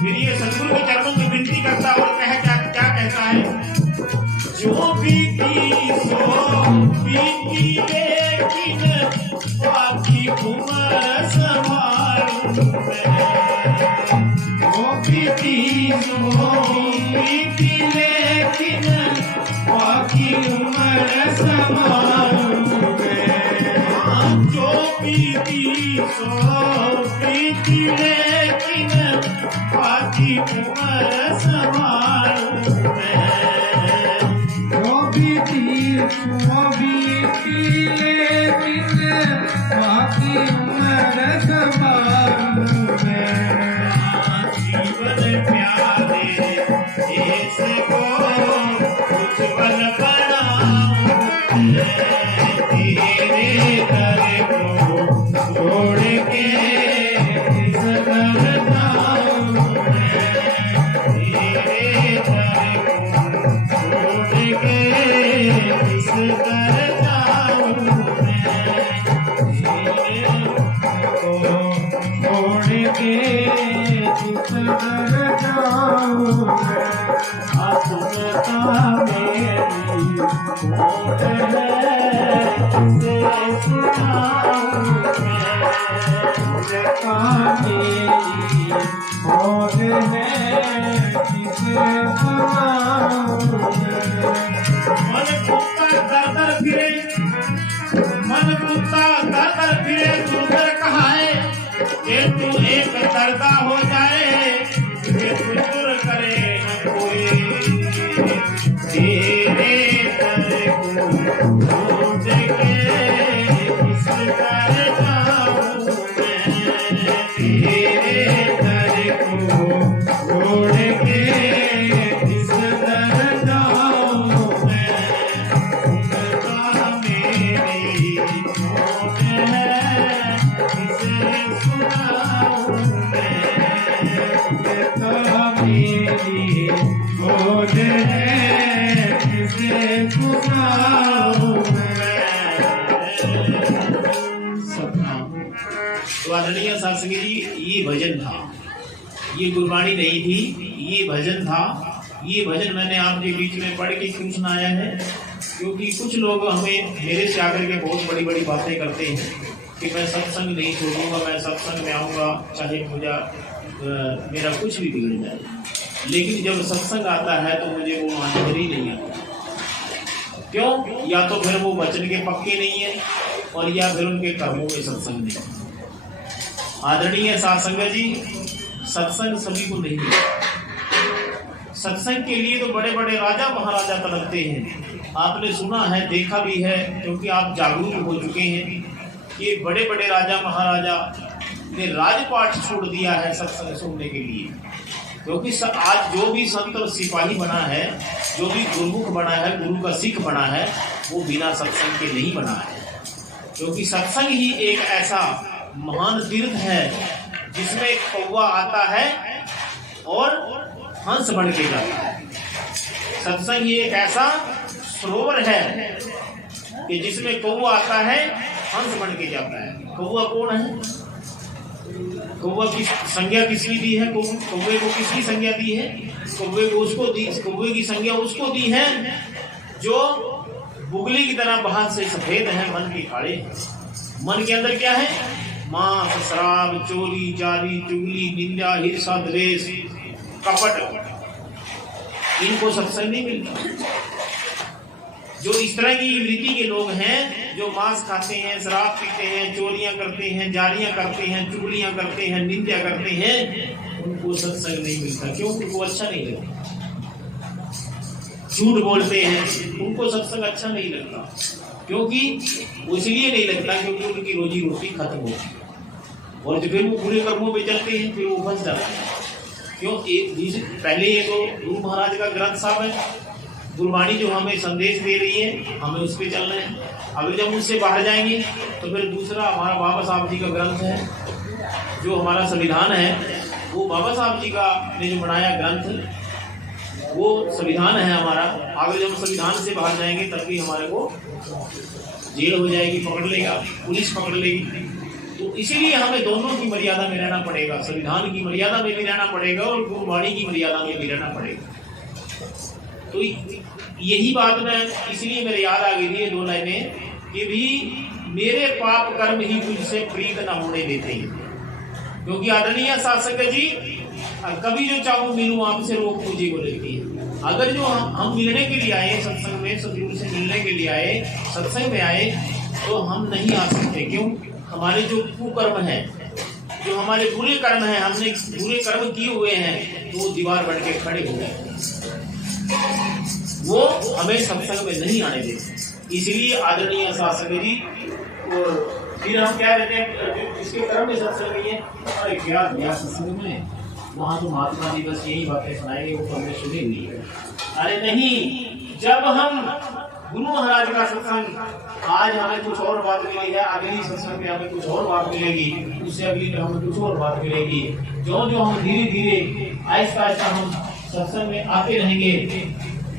फिर ये सदगुरु के चरणों में विनती करता और क्या कहता है, जो बीती सो बीती लेकिन बाकी उम्र संभालूं मैं। जो बीती सो बीती लेकिन बाकी उम्र संभालूं मैं। जो बीती सो बीती लेकिन बाकी उम्र संभालूं मैं। जो बीती लेकिन बाकी उम्र संभालूं मैं। जीवन प्यारे देश को उज्जवल बनाऊं मैं। तेरे दर को छोड़ के किस दर जाऊं मैं। तेरे दर को छोड़ के किस दर जाऊं मैं। तेरे को छोड़ के किस दर जाऊं मैं। आत्मता मेरी मौत है, किसे सुनाऊं मैं। मेरी मौत है, किसे सुनाऊं मैं। मन कुत्ता दर दर फिरे, मन कुत्ता दर दर फिरे, तू घर कहाँ है। कि तू एक दर्दा हो जाए कि फिक्र करे न कोई तेरे दर को ढूंढ के किस दर जाऊं मैं तेरे दर को ढूंढ के किस दर जाऊं मैं उनका मेरी खोज है किसे सुनाऊं मेरी खोज है किसे सुनाऊं तो आदरणीय सत्संगी जी, ये भजन था, ये गुरबाणी नहीं थी, ये भजन था। ये भजन मैंने आपके बीच में पढ़ के क्यों सुनाया है, क्योंकि कुछ लोग हमें मेरे से आकर के बहुत बड़ी बड़ी बातें करते हैं कि मैं सत्संग नहीं छोड़ूंगा, मैं सत्संग में आऊँगा चाहे मेरा कुछ भी बिगड़ जाए। लेकिन जब सत्संग आता है तो मुझे वो मानकर ही नहीं आता। क्यों? या तो फिर वो वचन के पक्के नहीं है और या फिर उनके कर्मों में सत्संग नहीं है। आदरणीय साधु जी, सत्संग सभी को नहीं मिलता। सत्संग के लिए तो बड़े बड़े राजा महाराजा तड़पते हैं। आपने सुना है, देखा भी है, क्योंकि आप जागरूक हो चुके हैं कि बड़े बड़े राजा महाराजा ने राजपाट छोड़ दिया है सत्संग सुनने के लिए। क्योंकि आज जो भी संत और सिपाही बना है, जो भी गुरुमुख बना है, गुरु का सिख बना है, वो बिना सत्संग के नहीं बना है। क्योंकि सत्संग ही एक ऐसा महान तीर्थ है जिसमें कौवा आता है और हंस बन के जाता है। सत्संग ही एक ऐसा सरोवर है कि जिसमें कौवा आता है, हंस बन के जाता है। कौवा कौन है? कौवा की संज्ञा किसकी दी है? कौवे को किसकी संज्ञा दी है? कौवे को उसको दी, कौवे की संज्ञा उसको दी है जो बुगली की तरह बाहर से सफेद है, मन के काले। मन के अंदर क्या है? मांस, शराब, चोरी, जारी, चुगली, निंदा, हिंसा, द्वेष, कपट। इनको सत्संग नहीं मिलता। जो इस तरह की वृत्ति के लोग हैं, जो मांस खाते हैं, शराब पीते हैं, चोरियां करते हैं, जारियां करते हैं, चुगलियां करते हैं, निंदा करते हैं, उनको सत्संग नहीं मिलता। क्यों? उनको अच्छा नहीं लगता। झूठ बोलते हैं, उनको सत्संग अच्छा नहीं लगता। क्योंकि इसलिए नहीं लगता क्योंकि उनकी रोजी रोटी खत्म होती है और जो फिर वो बुरे कर्मों में चलते हैं, फिर वो फंस जाते हैं। क्यों? पहले ये तो गुरु महाराज का ग्रंथ साहब है, गुरबाणी जो हमें संदेश दे रही है, हमें उस पर चलना है। अभी जब उससे बाहर जाएंगे तो फिर दूसरा हमारा बाबा साहब जी का ग्रंथ है, जो हमारा संविधान है, वो बाबा साहब जी का ने जो बनाया ग्रंथ, वो संविधान है हमारा। अगर जब संविधान से बाहर जाएंगे तब भी हमारे को जेल हो जाएगी, पकड़ लेगा, पुलिस पकड़ लेगी। तो इसीलिए हमें दोनों की मर्यादा में रहना पड़ेगा। संविधान की मर्यादा में भी रहना पड़ेगा और गुरबाणी की मर्यादा में भी रहना पड़ेगा। तो यही बात मैं इसलिए मेरे याद आ गई थी, ये दो लाइनें, कि भी मेरे पाप कर्म ही तुझसे प्रीत न होने देते हैं। क्योंकि आदरणीय शासक जी, कभी जो चाहूँ मिलूँ आपसे, रोक मुझे बोलती है। अगर जो हम मिलने के लिए आए सत्संग में, सदगुरु से मिलने के लिए आए, सत्संग में आए, तो हम नहीं आ सकते। क्यों? हमारे जो कुकर्म है, जो हमारे बुरे कर्म हैं, हमने बुरे कर्म किए हुए हैं, तो वो दीवार बन के खड़े हो गए, वो हमें सत्संग में नहीं आने देते। इसलिए आदरणीय शासक जी, और फिर हम क्या कहते हैं, इसके कर्म में सत्संग नहीं है, अरे क्या गया सत्संग में, वहाँ तो महात्मा जी बस यही बातें सुनाएंगे, वो हमने सुनी हुई है। अरे नहीं, जब हम गुरु महाराज का सत्संग, आज हमें कुछ और बात मिली है, अगली सत्संग में हमें कुछ और बात मिलेगी, उससे अगली में हमें कुछ और बात मिलेगी। जो जो हम धीरे धीरे आहिस्ता आहिस्ता हम सत्संग में आते रहेंगे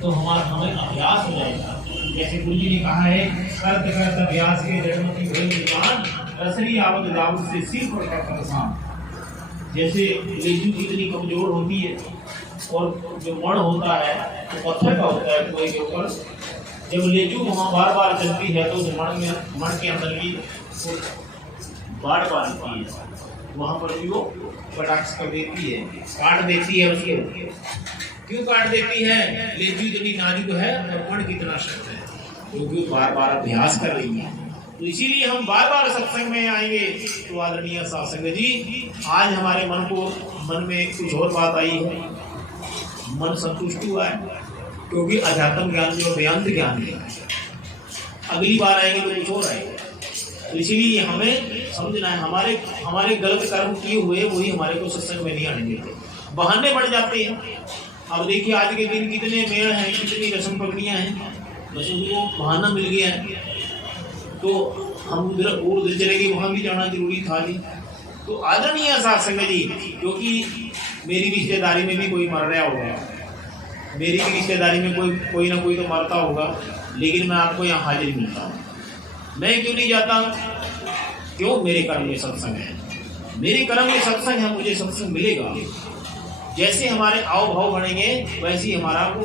तो हमें अभ्यास हो जाएगा। जैसे गुरु जी ने कहा है, करत करत अभ्यास के जन्म की भय विद्वान, रसरी आवत दाऊद से सिर पड़कर परेशान। जैसे लेजू कितनी कमजोर होती है और जो मण होता है वो पत्थर का होता है कुएं के ऊपर, जब लेजू वहाँ बार बार चलती है तो उस मण के अंदर भी बाढ़ पाती है, वहाँ पर भी वो कटाक्ष कर देती है, काट देती है उसको। क्यों काट देती है? लेजू इतनी नाजुक है और मण कितना शक्त है, क्योंकि बार बार अभ्यास कर रही है। तो इसीलिए हम बार बार सत्संग में आएंगे। तो आदरणीय सत्संग जी, आज हमारे मन में कुछ और बात आई है, मन संतुष्ट हुआ है, क्योंकि अध्यात्म ज्ञान जो वेदांत ज्ञान है, अगली बार आएंगे तो कुछ और आएगा। तो इसीलिए हमें समझना है, हमारे गलत कर्म किए हुए वही हमारे को सत्संग में नहीं आने देते, बहाने बढ़ जाते हैं। अब देखिए आज के दिन कितने मेड़ हैं, कितनी रस्म पकड़ियाँ हैं, बस उनको बहाना मिल गया है तो हम उधर चले गए, वहाँ भी जाना जरूरी था नहीं। तो आदरणीय सत्संग जी, क्योंकि मेरी रिश्तेदारी में भी कोई मर रहा होगा, मेरी भी रिश्तेदारी में कोई ना कोई तो मरता होगा, लेकिन मैं आपको यहाँ हाजिर मिलता हूँ। मैं क्यों नहीं जाता? क्यों? मेरे कर्म में सत्संग है, मेरे कर्म में सत्संग है, मुझे सत्संग मिलेगा। जैसे हमारे आव भाव बढ़ेंगे वैसे ही हमारा वो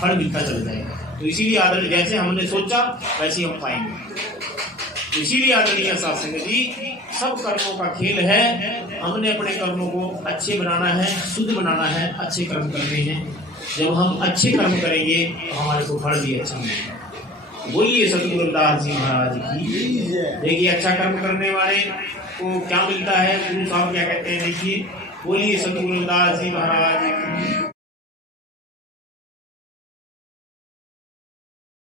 फल मिलता चल जाएगा। तो इसीलिए आदरणीय, जैसे हमने सोचा वैसे ही हम पाएंगे। तो इसीलिए आदरणीय सत्संग जी, सब कर्मों का खेल है, हमने अपने कर्मों को अच्छे बनाना है, शुद्ध बनाना है, अच्छे कर्म करने हैं। जब हम अच्छे कर्म करेंगे तो हमारे को फल भी अच्छा मिलेगा। बोलिए सतगुरु रविदास जी महाराज की। देखिए अच्छा कर्म करने वाले को क्या मिलता है, गुरु साहब क्या कहते हैं, देखिए। बोलिए सतगुरु रविदास जी महाराज की।